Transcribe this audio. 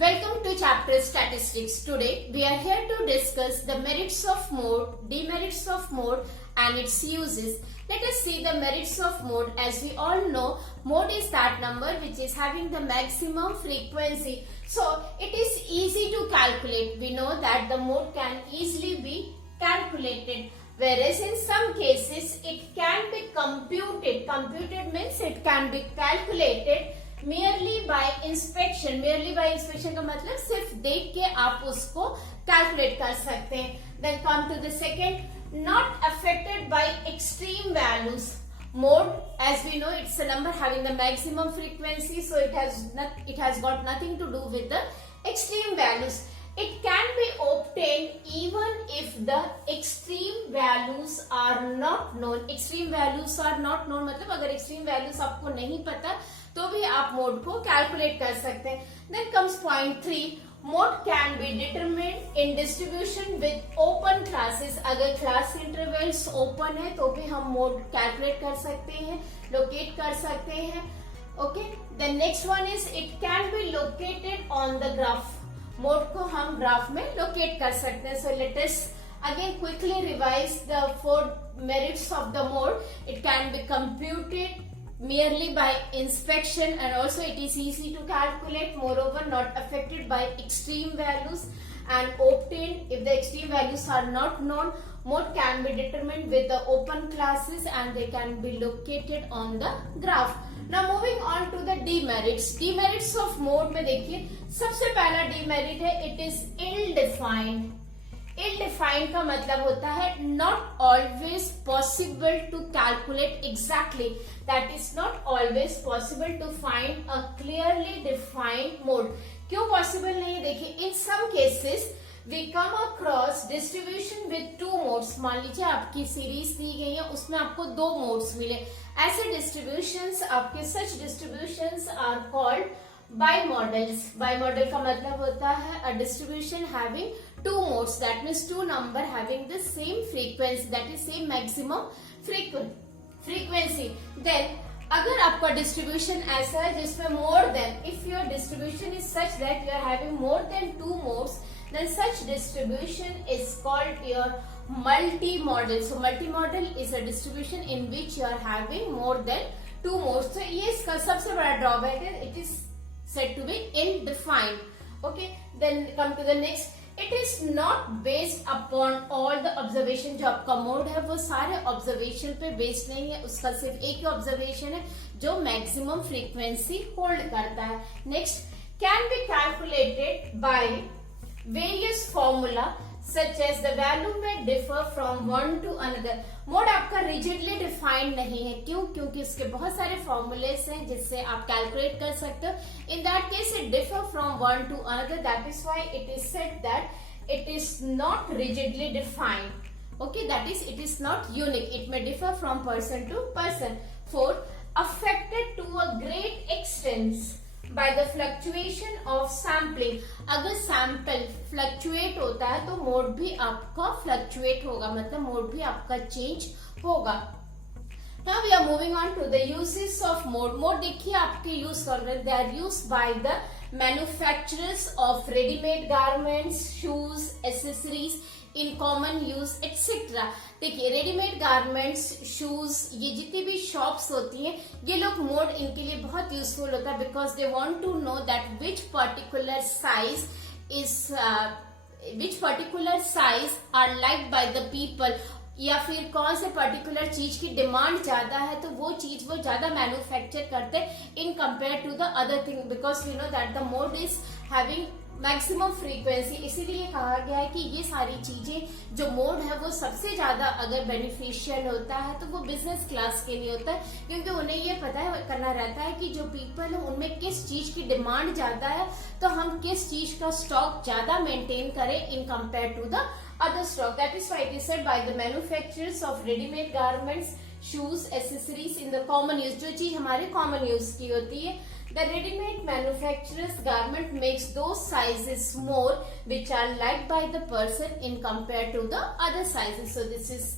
Welcome to chapter statistics. Today we are here to discuss the merits of mode, demerits of mode and its uses. Let us see the merits of mode. As we all know, mode is that number which is having the maximum frequency. So it is easy to calculate. We know that the mode can easily be calculated. Whereas in some cases it can be computed. Computed means it can be calculated merely by inspection. Merely by inspection का मतलब सिर्फ देख के आप उसको calculate कर सकते हैं. Then come to the second, not affected by extreme values. Mode, as we know, it's a number having the maximum frequency, so it has got nothing to do with the extreme values. It can be obtained even if the extreme values are not known. Extreme values are not known मतलब अगर extreme values आपको नहीं पता तो भी आप mode को calculate कर सकते हैं. Then comes point 3. Mode can be determined in distribution with open classes. अगर class intervals open है तो भी हम मोड कैलकुलेट कर सकते हैं, locate कर सकते हैं. Okay. The next one is it can be located on the graph. Mode को हम ग्राफ में लोकेट कर सकते हैं. So let us again quickly revise the 4 merits of the mode. It can be computed merely by inspection and also it is easy to calculate. Moreover, not affected by extreme values and obtained if the extreme values are not known. Mode can be determined with the open classes and they can be located on the graph. Now moving on to the demerits. Demerits of mode में देखिए सबसे पहला demerit है it is ill defined. Ill defined का मतलब होता है not always possible to calculate exactly. That is not always possible to find a clearly defined mode. क्यों possible नहीं है देखिए in some cases we come across distribution with 2 modes. मान लीजिए आपकी सीरीज दी गई है उसमें आपको 2 modes मिले. ऐसे distributions आपके such distributions are called bimodals. Bimodal का मतलब होता है a distribution having 2 modes. That means 2 number having the same frequency. That is same maximum frequency. Then अगर आपका डिस्ट्रीब्यूशन ऐसा है जिसमें more than if your distribution is such that you are having more than 2 modes then such distribution is called your multi-modal. So multi-modal is a distribution in which you are having more than 2 modes. So ये इसका सबसे बड़ा drawback है it is said to be ill-defined. Okay, then come to the next. It is not based upon all the observation. जो आपका mode है वो सारे observation पे based नहीं है. उसका सिर्फ एक ही observation है जो maximum frequency hold करता है. Next, can be calculated by various formula such as the value may differ from one to another. Mode आपका rigidly defined नहीं है. क्यों? क्योंकि इसके बहुत सारे formulas हैं जिससे आप calculate कर सकते हो. In that case it differ from one to another. That is why it is said that it is not rigidly defined. Okay, that is it is not unique. It may differ from person to person. 4. Affected to a great extent by the fluctuation of sampling. अगर sample fluctuate होता है तो mode भी आपका fluctuate होगा मतलब mode भी आपका change होगा. Now we are moving on to the uses of mode. Mode देखिए आपके use कर रहे हैं. They are used by the manufacturers of ready-made garments, shoes, accessories in common use etc. देखिए रेडीमेड गारमेंट्स, शूज, ये जितनी भी शॉप्स होती हैं ये लोग मोड इनके लिए बहुत यूजफुल होता है because they want to know that which particular size are like by the people या फिर कौन से पर्टिकुलर चीज की डिमांड ज्यादा है तो वो चीज वो ज्यादा मैन्युफैक्चर करते हैं in compare to the other thing because we know that the mode is having maximum frequency. इसीलिए कहा गया है कि ये सारी चीजें जो मोड है वो सबसे ज्यादा अगर बेनिफिशियल होता है तो वो बिजनेस क्लास के लिए होता है क्योंकि उन्हें ये पता है करना रहता है कि जो पीपल है उनमें किस चीज की डिमांड ज्यादा है तो हम किस चीज का स्टॉक ज्यादा मेंटेन करें in compare to the other stock. That is why it is said by the manufacturers of readymade garments, shoes, accessories in the common use. जो चीज हमारे कॉमन यूज की होती है. The ready-made manufacturer's garment makes those sizes more which are liked by the person in compared to the other sizes. So this is